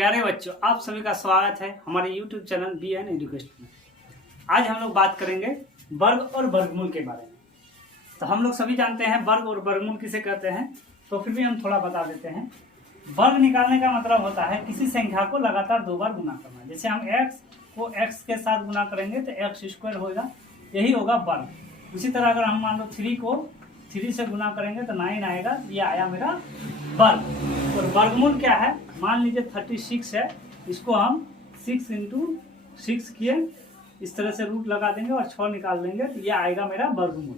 प्यारे बच्चों, आप सभी का स्वागत है हमारे YouTube channel B N education में। आज हम लोग बात करेंगे वर्ग और वर्गमूल के बारे में। तो हम लोग सभी जानते हैं वर्ग और वर्गमूल किसे कहते हैं, तो फिर भी हम थोड़ा बता देते हैं। वर्ग निकालने का मतलब होता है किसी संख्या को लगातार दो बार गुना करना। जैसे हम x को x के साथ गुना करेंगे तो x स्क्वायर होगा, यही होगा वर्ग। उसी तरह अगर हम मान लो 3 को 3 से गुना करेंगे तो 9 आएगा, ये आया मेरा वर्ग। और वर्गमूल क्या है, मान लीजिए 36 है, इसको हम 6 इंटू 6 किए, इस तरह से रूट लगा देंगे और 6 निकाल देंगे तो ये आएगा मेरा वर्गमूल।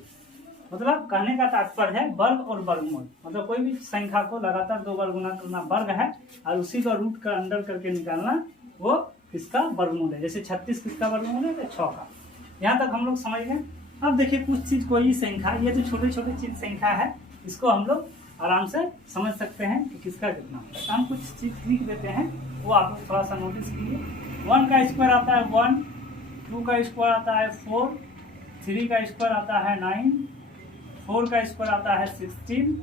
मतलब कहने का तात्पर्य है वर्ग और वर्गमूल मतलब कोई भी संख्या को लगातार दो बार गुना करना वर्ग है और उसी का रूट का अंडर करके निकालना वो किसका वर्गमूल है। जैसे 36 किसका वर्गमूल है तो 6 का। यहाँ तक हम लोग समझ गए। अब देखिए कुछ चीज कोई संख्या, ये जो छोटे छोटे चीज संख्या है इसको हम लोग आराम से समझ सकते हैं कि किसका कितना होता है। हम कुछ चीज लिख देते हैं, वो आप लोग थोड़ा सा नोटिस कीजिए। 1 का स्क्वायर आता है 1, 2 का स्क्वायर आता है 4, 3 का स्क्वायर आता है 9, 4 का स्क्वायर आता है 16,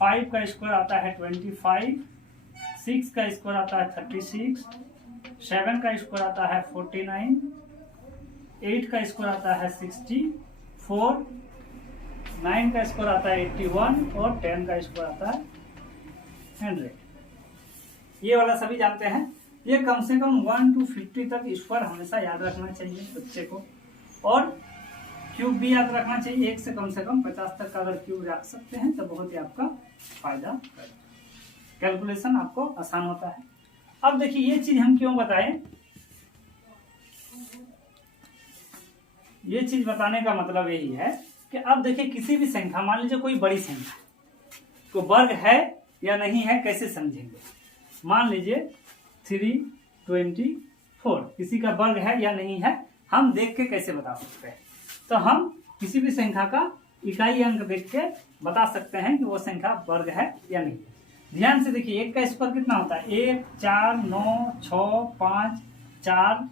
5 का स्क्वायर आता है 25, 6 का स्क्वायर आता है 36, 7 का स्क्वायर आता है 49, 8 का स्क्वायर आता है 64, 9 का स्क्वायर आता है 81 और 10 का स्क्वायर आता है 100। ये वाला सभी जानते हैं। ये कम से कम 1 to 50 तक स्क्वायर हमेशा याद रखना चाहिए बच्चे को, और क्यूब भी याद रखना चाहिए। 1 से कम 50 तक का अगर क्यूब रख सकते हैं तो बहुत ही आपका फायदा करेगा, कैलकुलेशन आपको आसान होता है। अब देखिए ये चीज हम क्यों बताएं, ये चीज बताने का मतलब यही है कि अब देखिए किसी भी संख्या, मान लीजिए कोई बड़ी संख्या को वर्ग है या नहीं है कैसे समझेंगे। मान लीजिए 324 किसी का वर्ग है या नहीं है, हम देख के कैसे बता सकते हैं। तो हम किसी भी संख्या का इकाई अंक देख के बता सकते हैं कि वो संख्या वर्ग है या नहीं। ध्यान से देखिए 1 का स्क्वायर कितना होता है, 1 4 9 6 5 4,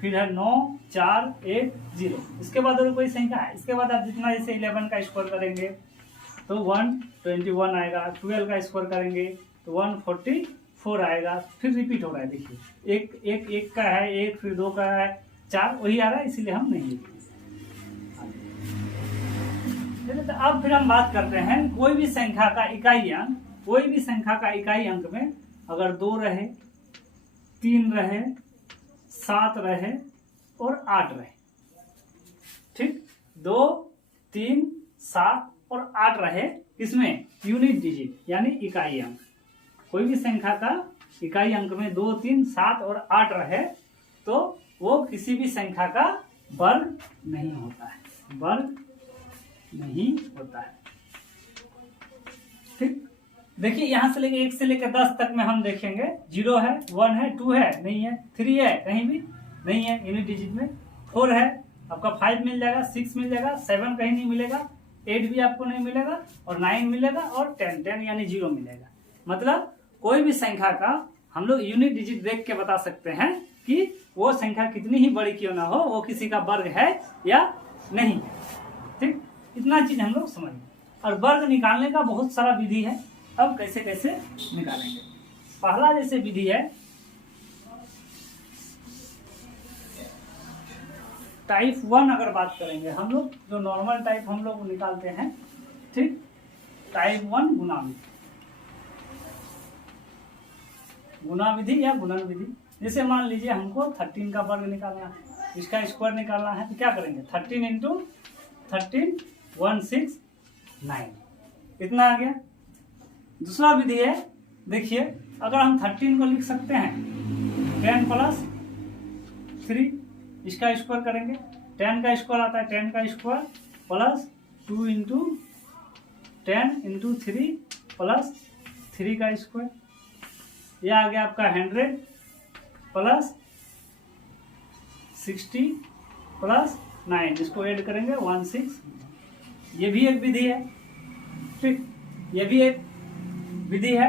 फिर है 9 4 1 0। इसके बाद और कोई संख्या है, इसके बाद आप जितना जैसे 11 का स्क्वायर करेंगे तो 121 आएगा, 12 का स्क्वायर करेंगे तो 144 आएगा। फिर रिपीट हो रहा है, देखिए एक का है, 1 फिर 2 का है, 4 वही आ रहा है, इसीलिए हम नहीं लिखेंगे। तो अब फिर हम बात करते हैं कोई भी संख्या का इकाई अंक, कोई भी संख्या का इकाई अंक में अगर 2 रहे, 3 रहे, 7 रहे और 8 रहे, ठीक, 2 3 7 और 8 रहे, इसमें यूनिट डिजिट यानी इकाई अंक। कोई भी संख्या का इकाई अंक में 2 3 7 और 8 रहे तो वो किसी भी संख्या का वर्ग नहीं होता है, वर्ग नहीं होता है। ठीक, देखिए यहां से लेके 1 से लेकर 10 तक में हम देखेंगे 0 है, 1 है, 2 है नहीं है, 3 है कहीं भी नहीं है यूनिट डिजिट में, 4 है आपका 5 मिल जाएगा, 6 मिल जाएगा, 7 कहीं नहीं मिलेगा, 8 भी आपको नहीं मिलेगा और 9 मिलेगा और 10 यानी 0 मिलेगा। मतलब कोई भी संख्या का हम लोग यूनिट डिजिट देख के बता सकते हैं कि वो संख्या कितनी ही बड़ी क्यों ना हो वो किसी का वर्ग है या नहीं है। ठीक, इतना चीज हम लोग समझ। और वर्ग निकालने का बहुत सारा विधि है। अब कैसे कैसे निकालेंगे, पहला जैसे विधि है टाइप 1। अगर बात करेंगे हम लोग जो नॉर्मल टाइप हम लोग निकालते हैं, ठीक, टाइप 1 गुणा विधि या गुणन विधि। जैसे मान लीजिए हमको 13 का वर्ग निकालना है, इसका स्क्वायर निकालना है, तो क्या करेंगे 13 इंटू 13 169, इतना आ गया। दूसरा विधि है, देखिए अगर हम 13 को लिख सकते हैं 10 प्लस 3, इसका स्क्वायर करेंगे, 10 का स्क्वायर आता है 10 का square plus 2 into 10 into 3 plus 3 का स्क्वायर, यह आ गया आपका 100 प्लस 60 प्लस 9, इसको ऐड करेंगे 16। ये भी एक विधि है, ठीक, ये भी एक विधि है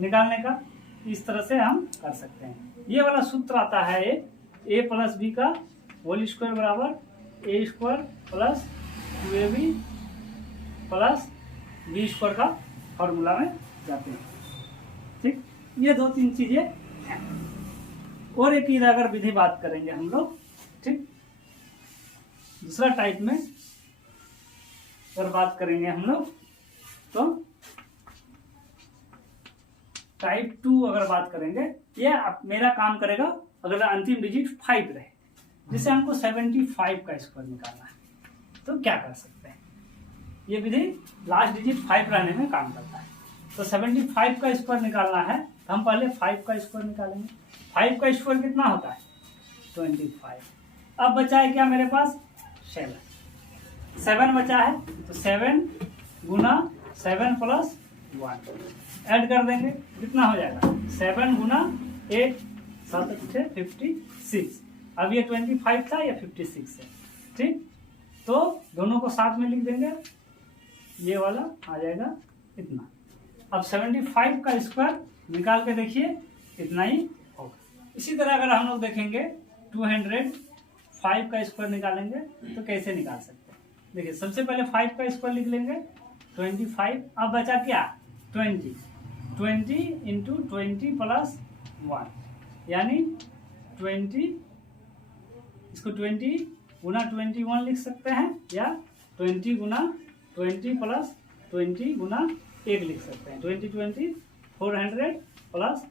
निकालने का। इस तरह से हम कर सकते हैं। ये वाला सूत्र आता है ए प्लस बी का होल स्क्वायर बराबर A square plus 2ab plus B square का फॉर्मूला में जाते हैं। ठीक, ये 2-3 चीजें और एक अगर विधि बात करेंगे हम लोग, ठीक, दूसरा टाइप में अगर बात करेंगे हम लोग तो टाइप 2 अगर बात करेंगे, ये मेरा काम करेगा अगर अंतिम डिजिट 5 रहे, जिसे हमको 75 का स्क्वायर निकालना है। तो क्या कर सकते हैं, ये विधि लास्ट डिजिट 5 रहने में काम करता है। तो 75 का स्क्वायर निकालना है तो हम पहले 5 का स्क्वायर निकालेंगे। 5 का स्क्वायर कितना होता है 25। अब बचा है क्या मेरे पास 7 बचा है, तो 7 गुना 7 प्लस 1 ऐड कर देंगे, कितना हो जाएगा 7 गुना 8 7 56। अब ये 25 था, या 56 है, ठीक। तो दोनों को साथ में लिख देंगे, ये वाला आ जाएगा इतना। अब 75 का स्क्वायर निकाल के देखिए, इतना ही होगा। इसी तरह अगर हम लोग देखेंगे 205 का स्क्वायर निकालेंगे तो कैसे निकाल सकते हैं। देखिए सबसे पहले 5 का स्क्वायर लिख लेंगे 25। अब बचा क्या 20 इंटू 20 प्लस 1 यानी 20, इसको 20 गुना 21 लिख सकते हैं, या 20 गुना 20 प्लस 20 गुना 1 लिख सकते हैं। 20 400 प्लस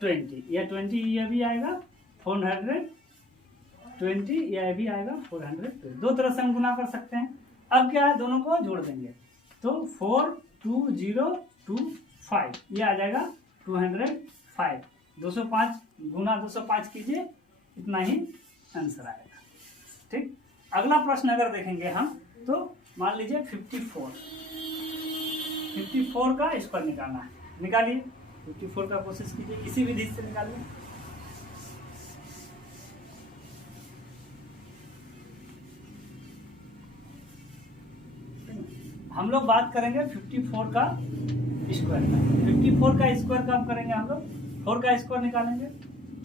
20, या 20 ये भी आएगा 420, या भी आएगा 420। दो तरह से हम गुना कर सकते हैं। अब क्या है, दोनों को जोड़ देंगे तो 42025, ये आ जाएगा 205। 205 गुना 205 कीजिए, इतना ही आंसर आएगा, ठीक। अगला प्रश्न अगर देखेंगे हम तो मान लीजिए 54 का स्क्वायर निकालना है। निकालिए 54 का कोशिश कीजिए, इसी विधि से निकालिए। हम लोग बात करेंगे 54 का स्क्वायर का। 54 का स्क्वायर कब करेंगे हम लोग, 4 का स्क्वायर निकालेंगे।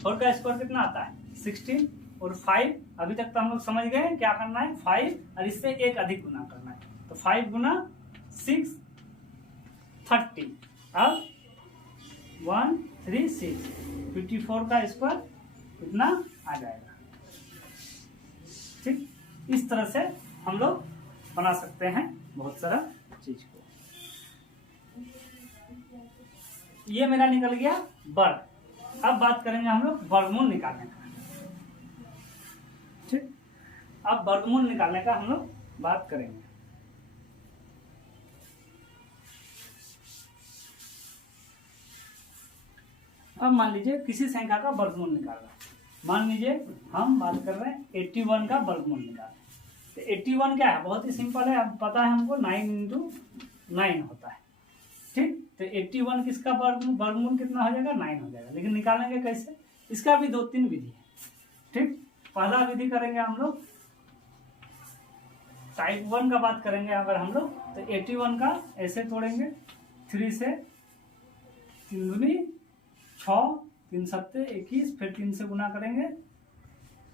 4 का स्क्वायर कितना आता है 16, और 5 अभी तक तो हम लोग समझ गए क्या करना है, 5 और इससे एक अधिक गुना करना है। तो 5 गुना 6 30, अब 136, 54 का स्क्वायर इतना आ जाएगा, ठीक। इस तरह से हम लोग बना सकते हैं बहुत सारा चीज को। ये मेरा निकल गया वर्ग। अब बात करेंगे हम लोग वर्गमूल निकालने का, ठीक। अब वर्गमूल निकालने का हम लोग बात करेंगे। अब मान लीजिए किसी संख्या का वर्गमूल निकालना है। मान लीजिए हम बात कर रहे हैं 81 का वर्गमूल निकालना। तो 81 क्या है, बहुत ही सिंपल है, अब पता है हमको 9 इंटू 9 होता है, ठीक। तो 81 किसका वर्गमूल कितना हो जाएगा 9 हो जाएगा। लेकिन निकालेंगे कैसे, इसका भी 2-3 विधि है, ठीक। पहला विधि करेंगे हम लोग टाइप 1 का बात करेंगे अगर हम लोग, तो 81 का ऐसे तोड़ेंगे, 3 से 3 दूनी 6, 3 सत्ते 21, फिर 3 से गुना करेंगे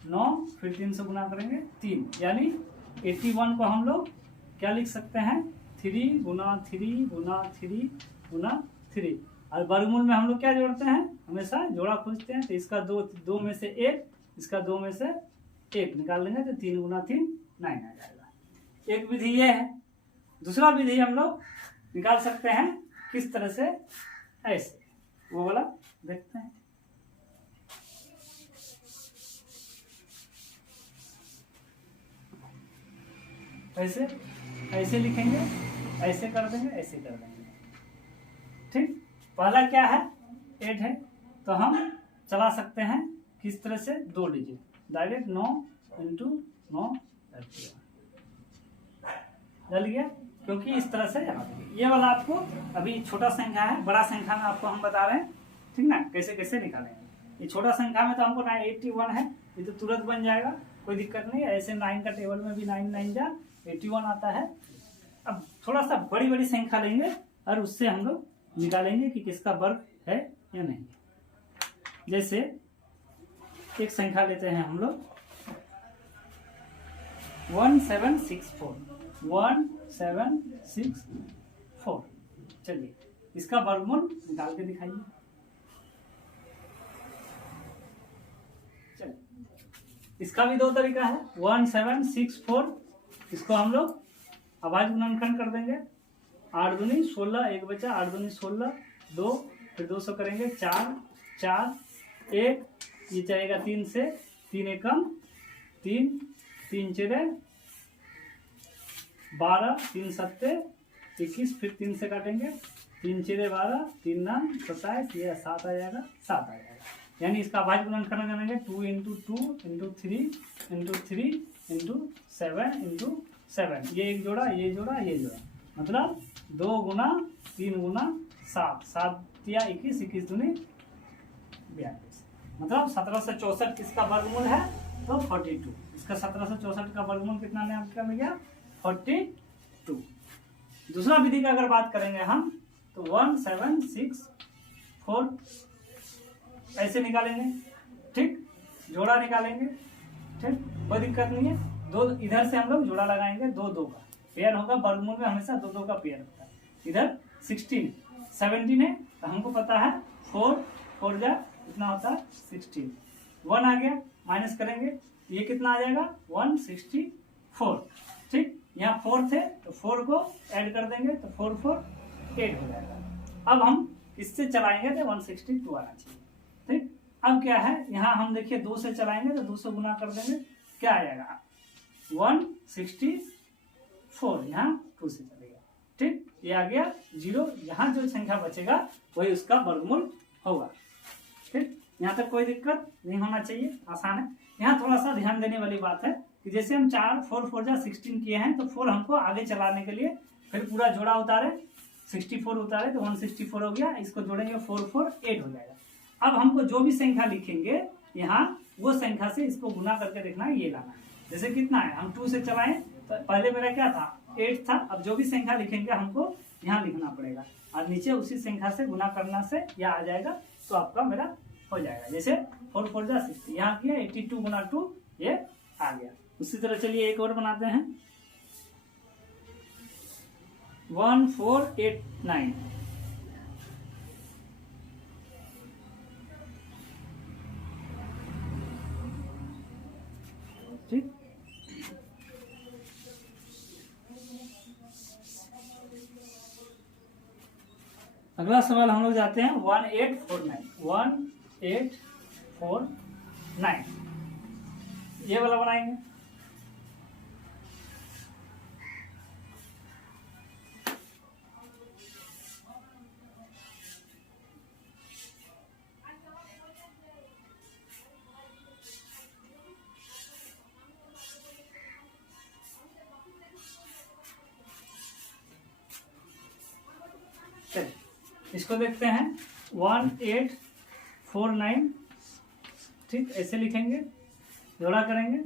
9, फिर 3 से गुना करेंगे 3, यानी 81 को हम लोग क्या लिख सकते हैं 3 गुना 3 गुना 3 गुना 3। और वर्गमूल में हम लोग क्या जोड़ते हैं, हमेशा जोड़ा खोजते हैं। तो इसका दो में से 1, इसका 2 में से 1 निकाल लेंगे तो 3 गुना 3 9 आ जाएगा। एक विधि ये है। दूसरा विधि हम लोग निकाल सकते हैं किस तरह से, ऐसे, वो वाला देखते हैं। ऐसे लिखेंगे, ऐसे कर देंगे, ऐसे कर देंगे, ठीक। पहला क्या है 8 है, तो हम चला सकते हैं किस तरह से 2 डिजिट डायरेक्ट 9 इंटू 9 डल गया, क्योंकि इस तरह से ये वाला आपको अभी छोटा संख्या है, बड़ा संख्या में आपको हम बता रहे हैं, ठीक ना, कैसे कैसे निकालेंगे। ये छोटा संख्या में तो हमको 81 है, ये तो तुरंत बन जाएगा, कोई दिक्कत नहीं। ऐसे 9 का टेबल में भी 9 9 जा 81 आता है। अब थोड़ा सा बड़ी बड़ी संख्या लेंगे और उससे हम लोग निकालेंगे कि किसका वर्ग है या नहीं। जैसे एक संख्या लेते हैं हम लोग 1764। चलिए इसका वर्गमूल निकाल के दिखाइए। इसका भी दो तरीका है, 1764, इसको हम लोग अभाज्य गुणनखंड कर देंगे, 8 दूनी 16, 1 बचा, 8 दूनी 16, 2, फिर 200 करेंगे, 4, 4, 1, ये चलेगा 3 से, 3 एकम 3, 3 चेरे 12, 3 सत्ते 21, फिर 3 से काटेंगे, 3 चेरे 12, 3 नाम 27, ये 7 आ जाएगा, 7 आ जाएगा। यानी इसका अभाज्य गुणनखंड करेंगे 2 × 2 × 3 × 3 × 7 × 7, ये एक जोड़ा, ये जोड़ा, ये जोड़ा, मतलब 2 गुना 3 गुना 7, 7 या 21, 21 दूनी 42, मतलब 1764 किसका वर्गमूल है, तो 42। इसका 1764 का वर्गमूल कितना मिल गया, 42। दूसरा विधि का अगर बात करेंगे हम तो 1764 ऐसे निकालेंगे, ठीक, जोड़ा निकालेंगे, ठीक, कोई दिक्कत नहीं है। दो इधर से हम लोग जोड़ा लगाएंगे, 2 2 का पेयर होगा, वर्गमूल में हमेशा 2 2 का पेयर होता है। इधर 16 17 है तो हमको पता है 4 4 जा कितना होता है 16, 1 आ गया, माइनस करेंगे, ये कितना आ जाएगा 164, ठीक, यहाँ 4 थे तो 4 को ऐड कर देंगे तो 4 4 8 हो जाएगा। अब हम इससे चलाएंगे तो 162 आना चाहिए, ठीक। अब क्या है, यहाँ हम देखिए 2 से चलाएंगे तो 200 गुना कर देंगे, क्या आ जाएगा 164, यहाँ 2 से चलेगा, ठीक, ये आ गया 0, यहाँ जो संख्या बचेगा वही उसका वर्गमूल होगा, ठीक। यहाँ तक कोई दिक्कत नहीं होना चाहिए, आसान है। यहाँ थोड़ा सा ध्यान देने वाली बात है कि जैसे हम 4 4 4 जा 16 किए हैं तो 4 हमको आगे चलाने के लिए फिर पूरा जोड़ा उतारे, 64 उतारे तो 164 हो गया, इसको जोड़ेंगे 4 4 8 हो जाएगा। अब हमको जो भी संख्या लिखेंगे यहाँ वो संख्या से इसको गुना करके देखना है, ये लाना है। जैसे कितना है, हम 2 से चलाएं तो पहले मेरा क्या था 8 था, अब जो भी संख्या लिखेंगे हमको यहाँ लिखना पड़ेगा और नीचे उसी संख्या से गुना करना से यह आ जाएगा, तो आपका मेरा हो जाएगा। जैसे 4 4 जा 60, यहाँ किया 82 गुना 2, ये आ गया। उसी तरह चलिए एक और बनाते हैं, 1489, ठीक। अगला सवाल हम लोग जाते हैं 1849, ये वाला बनाएंगे। इसको देखते हैं 1849, ठीक, ऐसे लिखेंगे, जोड़ा करेंगे,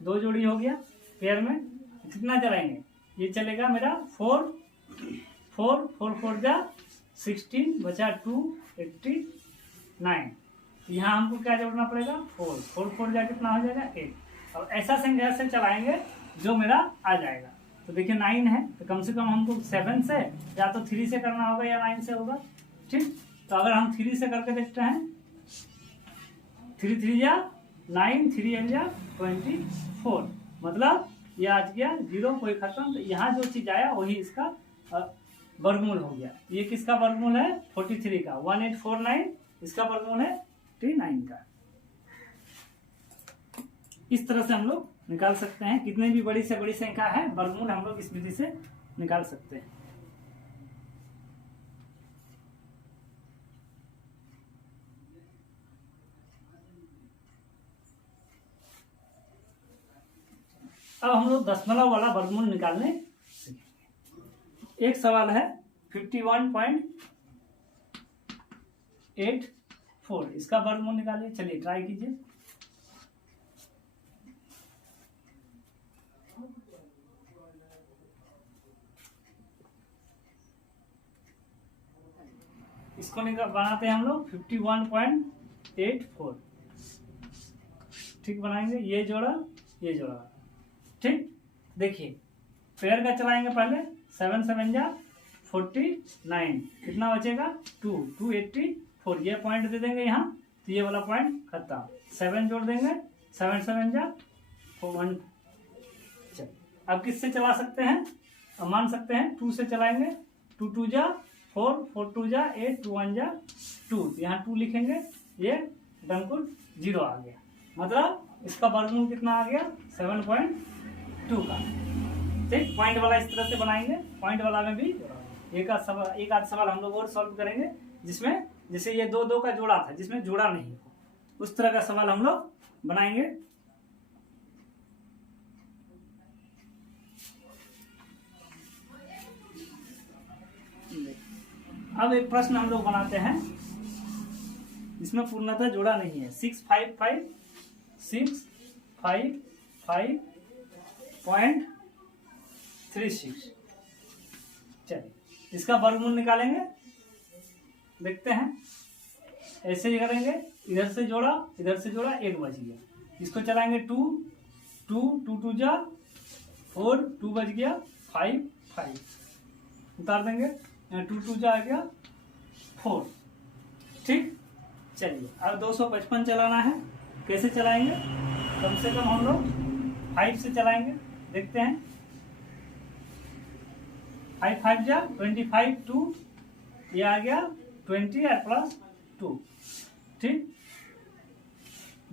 2 जोड़ी हो गया, पेयर में कितना चलाएंगे, ये चलेगा मेरा 4 4 4 4 जा 16, बचा 2 89, यहाँ हमको क्या जोड़ना पड़ेगा 4 4 4 जा कितना हो जाएगा 8। अब ऐसा संख्या से चलाएंगे जो मेरा आ जाएगा। तो देखिए 9 है तो कम से कम हमको 7 से या तो 3 से करना होगा या 9 से होगा, ठीक। तो अगर हम 3 से करके देखते हैं, 3 3 जा 9, 3 8 जा 24, मतलब ये आज गया 0, कोई खत्म, तो यहाँ जो चीज आया वही इसका वर्गमूल हो गया। ये किसका वर्गमूल है 43 का, 1849, इसका वर्गमूल है 39 का। इस तरह से हम लोग निकाल सकते हैं, कितने भी बड़ी से बड़ी संख्या है वर्गमूल हम लोग इस विधि से निकाल सकते हैं। अब हम लोग दशमलव वाला वर्गमूल निकालने सीखेंगे। एक सवाल है 51.84, इसका वर्गमूल निकालिए, चलिए ट्राई कीजिए। इसको बनाते हैं हम लोग 51.84, ठीक, बनाएंगे, ये जोड़ा ये जोड़ा, ठीक। देखिए पेयर का चलाएंगे पहले, 7 7 जा 49, कितना बचेगा 2 2 84, ये पॉइंट दे देंगे यहाँ, तो ये वाला पॉइंट खत्म, 7 जोड़ देंगे 7 7 जा 1। चल अब किससे चला सकते हैं, अब मान सकते हैं 2 से चलाएंगे, 2 2 जा 4, 4 2 जा 8, 2 1 जा 2, यहाँ 2 लिखेंगे, ये डंकुल 0 आ गया। मतलब इसका वर्गमूल कितना आ गया 7.2 का। ठीक, पॉइंट वाला इस तरह से बनाएंगे, पॉइंट वाला में भी एक आध सवाल हम लोग और सॉल्व करेंगे जिसमें जैसे ये 2 2 का जोड़ा था जिसमें जोड़ा नहीं हो, उस तरह का सवाल हम लोग बनाएंगे। अब एक प्रश्न हम लोग बनाते हैं जिसमें पूर्णतः जोड़ा नहीं है। 6 5 5 6 5 5.36। चलिए इसका वर्गमूल निकालेंगे, देखते हैं। ऐसे ही करेंगे, इधर से जोड़ा इधर से जोड़ा, 1 बच गया। इसको चलाएंगे 2 2 2 2 जा 4, 2 बच गया 5 5, उतार देंगे, 2 2 जा आ गया 4। ठीक, चलिए अब 255 चलाना है। कैसे चलाएंगे, कम से कम हम लोग 5 से चलाएंगे, देखते हैं। 5 5 जा 25, 2 ये आ गया 20 और प्लस 2। ठीक,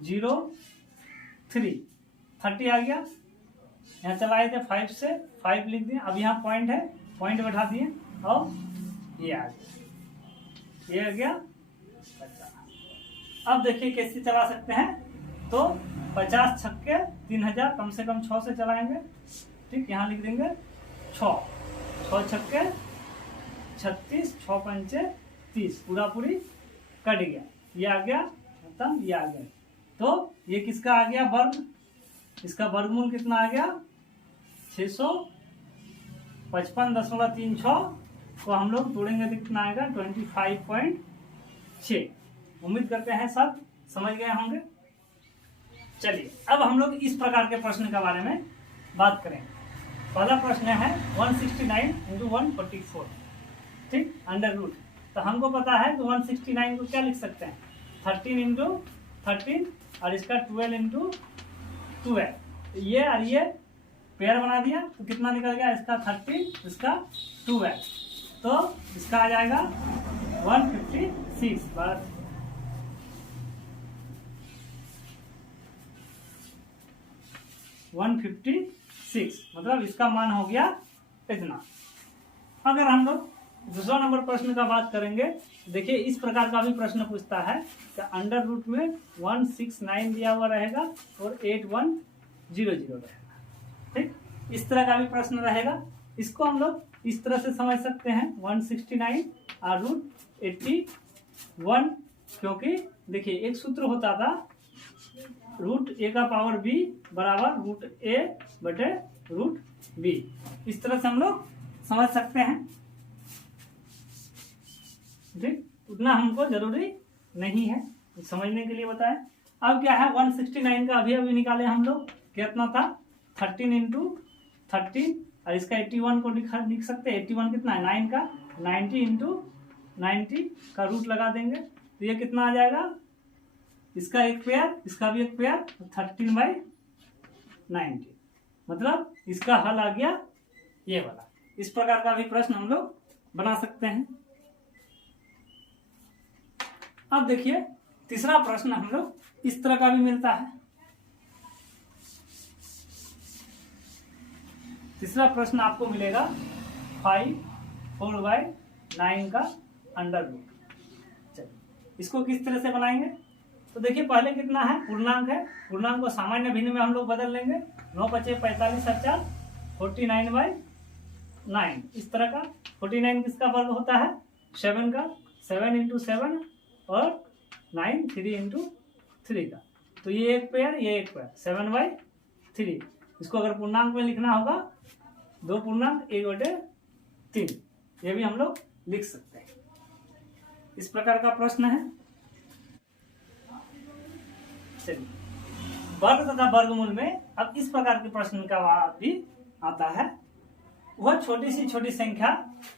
0 3 30 आ गया। यहाँ चलाए थे 5 से, 5 लिख दिए। अब यहाँ पॉइंट है, पॉइंट बैठा दिए और ये आ गया, ये आ गया 50। अब देखिए कैसे चला सकते हैं, तो 50 छक्के 3000, कम से कम 6 से चलाएंगे। ठीक, यहाँ लिख देंगे 6 छक्के 36, 6 पंचे 30, पूरा पूरी कट गया, ये आ गया खत्म, ये आ गया। तो ये किसका आ गया वर्ग, इसका वर्गमूल कितना आ गया 655.36 को हम लोग तोड़ेंगे तो कितना आएगा 25.6। उम्मीद करते हैं सब समझ गए होंगे। चलिए अब हम लोग इस प्रकार के प्रश्न के बारे में बात करेंगे। पहला प्रश्न है 169 × 144। ठीक, अंडर रूट। तो हमको पता है कि 169 को क्या लिख सकते हैं 13 × 13 और इसका 12 × 12। ये और ये पेयर बना दिया तो कितना निकल गया, इसका 13 इसका 12, तो इसका आ जाएगा 156। बस 156, मतलब इसका मान हो गया इतना। अगर हम लोग दूसरा नंबर प्रश्न का बात करेंगे, देखिए इस प्रकार का भी प्रश्न पूछता है कि अंडर रूट में 169 दिया हुआ रहेगा और 8100 रहेगा। ठीक, इस तरह का भी प्रश्न रहेगा। इसको हम लोग इस तरह से समझ सकते हैं 169 और √81, क्योंकि देखिए एक सूत्र होता था √a का पावर b बराबर √a बटे √b। इस तरह से हम लोग समझ सकते हैं। ठीक, उतना हमको जरूरी नहीं है, समझने के लिए बताएं। अब क्या है 169 का अभी निकाले हम लोग, कितना था 13 × 13 और इसका 81 को लिख सकते हैं। 81 कितना है 9 का, 90 × 90 का रूट लगा देंगे तो ये कितना आ जाएगा, इसका एक पेयर इसका भी एक पेयर, 13/90, मतलब इसका हल आ गया ये वाला। इस प्रकार का भी प्रश्न हम लोग बना सकते हैं। अब देखिए तीसरा प्रश्न हम लोग इस तरह का भी मिलता है। तीसरा प्रश्न आपको मिलेगा 5 4/9 का अंडर रूट। चलिए इसको किस तरह से बनाएंगे, तो देखिए पहले कितना है पूर्णांक है, पूर्णांक को सामान्य भिन्न में हम लोग बदल लेंगे। 9 × 5 = 45 और 4 49/9। इस तरह का 49 किसका वर्ग होता है 7 का, 7 × 7 और 9 3 × 3 का। तो ये एक पेयर ये एक पेयर 7/3। इसको अगर पूर्णांक में लिखना होगा 2 पूर्णांक 1/3, ये भी हम लोग लिख सकते हैं। इस प्रकार का प्रश्न है। चलिए वर्ग तथा वर्गमूल में अब इस प्रकार के प्रश्न का भी आता है। वह छोटी सी छोटी संख्या,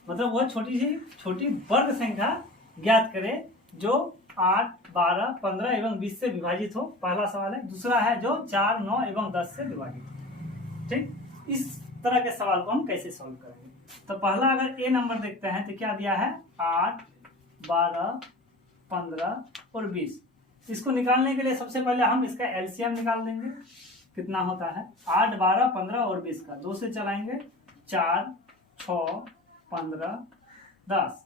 मतलब वह छोटी सी छोटी वर्ग संख्या ज्ञात करें जो 8, 12, 15 एवं 20 से विभाजित हो, पहला सवाल है। दूसरा है जो 4, 9 एवं 10 से विभाजित हो। ठीक, इस तरह के सवाल को हम कैसे सॉल्व करेंगे? तो पहला अगर ए नंबर देखते हैं तो क्या दिया है 8, 12, 15 और 20। इसको निकालने के लिए सबसे पहले हम इसका एलसीएम निकाल देंगे। कितना होता है 8, 12, 15 और 20 का 2 से चलाएंगे 4, 6, 15, 10,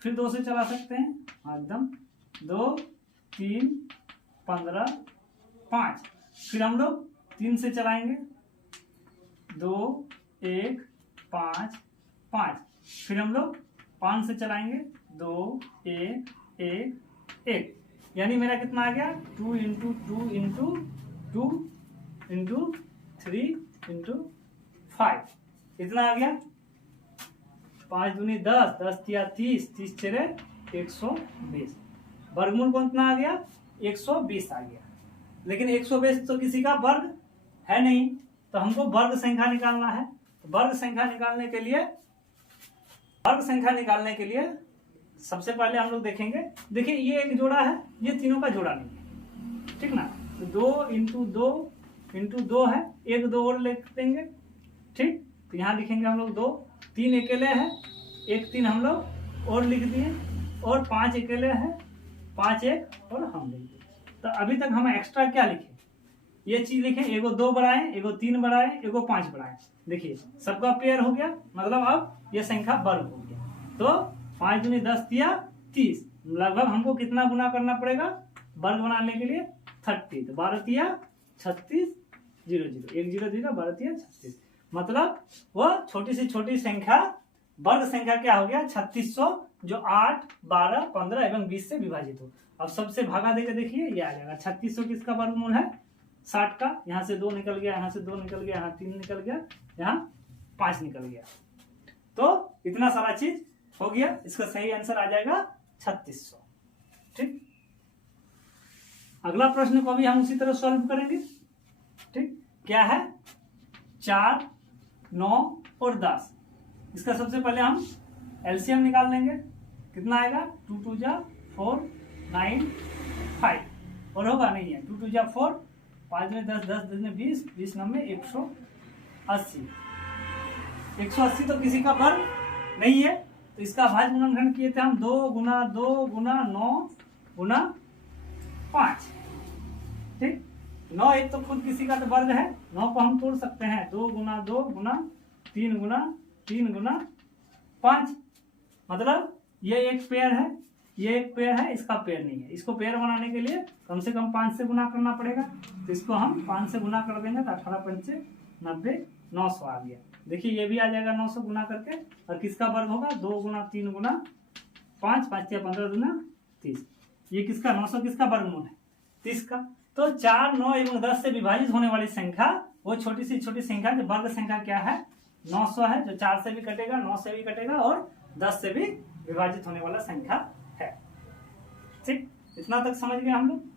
फिर 2 से चला सकते हैं, हाँ एकदम 2, 3, 15, 5, फिर हम लोग 3 से चलाएंगे 2, 1, 5, 5, फिर हम लोग 5 से चलाएंगे 2, 1, 1, 1, यानी मेरा कितना आ गया 2 इंटू 2 इंटू 2 इंटू 3 इंटू 5, इतना आ गया। 5 दूनी 10, 10 तिया 30, 30 चले 120। वर्गमूल कौन कितना आ गया 120 आ गया। लेकिन 120 तो किसी का वर्ग है नहीं, तो हमको वर्ग संख्या निकालना है। तो वर्ग संख्या निकालने के लिए सबसे पहले हम लोग देखेंगे, देखिए ये एक जोड़ा है, ये तीनों का जोड़ा नहीं है, ठीक ना। तो 2 इंटू 2 इंटू 2 है, 1 2 और लिख देंगे, ठीक। तो यहाँ लिखेंगे हम लोग 2, 3 अकेले हैं, 1 3 हम लोग और लिख दिए, और 5 अकेले हैं, 5 1 और हम लिख दिए। तो अभी तक हम एक्स्ट्रा क्या लिखे, ये चीज लिखे, एगो 2 बढ़ाए, एगो 3 बढ़ाए, एगो 5 बढ़ाए। देखिए सबका पेयर हो गया, मतलब अब ये संख्या वर्ग हो गया। तो 5 दूनी 10 तिया 30, लगभग हमको कितना गुना करना पड़ेगा वर्ग बनाने के लिए 30। तो 12 तिया 36, 0 0 1 0 0, 12 तिया 36, मतलब वह छोटी से छोटी संख्या वर्ग संख्या क्या हो गया 3600, जो 8, 12, 15 एवं 20 से विभाजित हो। अब सबसे भागा देकर देखिए ये आ जाएगा 3600 किसका वर्गमूल है 60 का। यहाँ से 2 निकल गया, यहाँ से 2 निकल गया, यहाँ 3 निकल गया, यहाँ 5 निकल गया। तो इतना सारा चीज हो गया, इसका सही आंसर आ जाएगा 3600। ठीक, अगला प्रश्न को भी हम उसी तरह सॉल्व करेंगे। ठीक, क्या है 4, 9 और 10। इसका सबसे पहले हम एलसीएम निकाल लेंगे। कितना आएगा 2 2 जा 4, 9, 5, और होगा नहीं है 2 2 जा 4, 5 में 10, 10 10 में 20, 20 9 में 180। 180 तो किसी का वर्ग नहीं है, तो इसका भाज्य गुणनखंड किए थे हम 2 गुना 2 गुना 9 गुना 5। ठीक, 9 एक तो खुद किसी का तो वर्ग है, 9 को हम तोड़ सकते हैं 2 गुना 2 गुना 3 गुना 3 गुना 5, मतलब ये एक पेयर है, ये एक पेयर है, इसका पेयर नहीं है। इसको पेयर बनाने के लिए कम से कम 5 से गुना करना पड़ेगा, तो इसको हम 5 से गुना कर देंगे तो 18 5 90, 900 आ गया। देखिए ये भी आ जाएगा 900 गुना करके, और किसका वर्ग होगा 2 गुना 3 गुना 5, 5 या 15 गुना 30। ये किसका 900 किसका वर्गमूल है 30 का। तो 4, 9 एवं 10 से विभाजित होने वाली संख्या, वो छोटी सी छोटी संख्या जो वर्ग संख्या क्या है 900 है, जो 4 से भी कटेगा, 9 से भी कटेगा और 10 से भी विभाजित होने वाला संख्या है। ठीक, इतना तक समझ गए हम लोग।